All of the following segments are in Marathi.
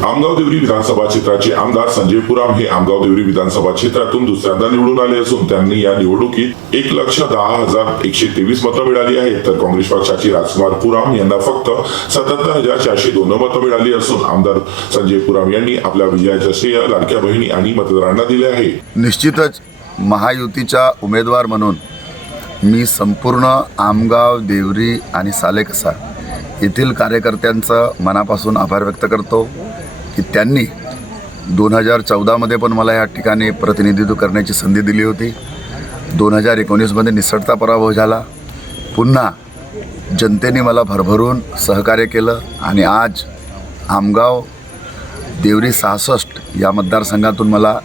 आमगाव देवरी विधानसभा क्षेत्राचे आमदार संजय पुराम हे आमगाव देवरी विधानसभा क्षेत्रातून दुसऱ्यांदा निवडून आले असून त्यांनी या निवडणुकीत एक लक्ष दहा हजार एकशे तेवीस मतं मिळाली आहेत. तर काँग्रेस पक्षाचे राजकुमार पुराम यांना फक्त सत्याहत्तर हजार चारशे दोन मतं मिळाली असून आमदार संजय पुराम यांनी आपल्या विजयाच्या श्रेय लाडक्या बहिणी आणि मतदारांना दिले आहे. निश्चितच महायुतीच्या उमेदवार म्हणून मी संपूर्ण आमगाव देवरी आणि सालेकसा येथील कार्यकर्त्यांचं मनापासून आभार व्यक्त करतो. की त्यांनी दोन हजार चौदामध्ये पण मला या ठिकाणी प्रतिनिधित्व करण्याची संधी दिली होती. दोन हजार एकोणीसमध्ये निसटता पराभव झाला. पुन्हा जनतेने मला भरभरून सहकार्य केलं आणि आज आमगाव देवरी सहासष्ट या मतदारसंघातून मला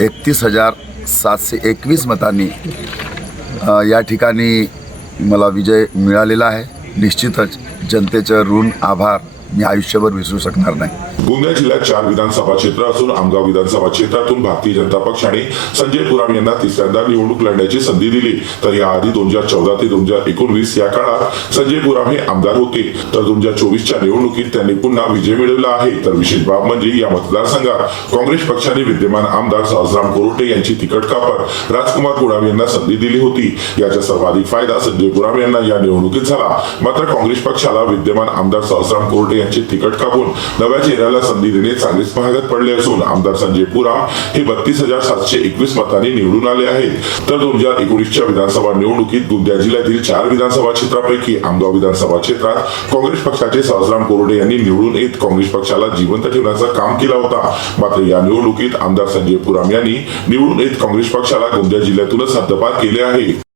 एकतीस हजार सातशे एकवीस मतांनी या ठिकाणी मला विजय मिळालेला आहे. निश्चितच जनतेचं ऋण आभार मी आयुष्यभर विसरू शकणार नाही. गोंदिया जिल्ह्यात चार विधानसभा क्षेत्र असून आमगाव विधानसभा क्षेत्रातून भारतीय जनता पक्षाने संजय पुराम यांना तिसऱ्यांदा निवडणूक लढण्याची संधी दिली. तर याआधी दोन हजार चौदा ते दोन हजार एकोणवीस या काळात संजय पुराम हे आमदार होते. तर दोन हजार चोवीसच्या निवडणुकीत त्यांनी पुन्हा विजय मिळवला आहे. तर विशेष बाब म्हणजे या मतदारसंघात काँग्रेस पक्षाने विद्यमान आमदार सहजराम कोरोटे यांची तिकट कापत राजकुमार पुराम यांना संधी दिली होती. याचा सर्वाधिक फायदा संजय पुराम यांना या निवडणुकीत झाला. मात्र काँग्रेस पक्षाला विद्यमान आमदार सहजराम कोरटे यांची तिकट कापून नव्या चेहऱ्याला संधी देणे चांगलीच महागत पडले असून आमदार संजय पुरा हे बत्तीस हजार सातशे एकवीस मतांनी निवडून आले आहेत. तर दोन हजार एकोणीसच्या विधानसभा निवडणुकीत गोंदिया जिल्ह्यातील चार विधानसभा क्षेत्रापैकी आमगाव विधानसभा क्षेत्रात काँग्रेस पक्षाचे सहजराम कोरडे यांनी निवडून येत काँग्रेस पक्षाला जिवंत ठेवण्याचं काम केलं होता. मात्र या निवडणुकीत आमदार संजय पुराम यांनी निवडून येत काँग्रेस पक्षाला गोंदिया जिल्ह्यातूनच हद्दपार केले आहे.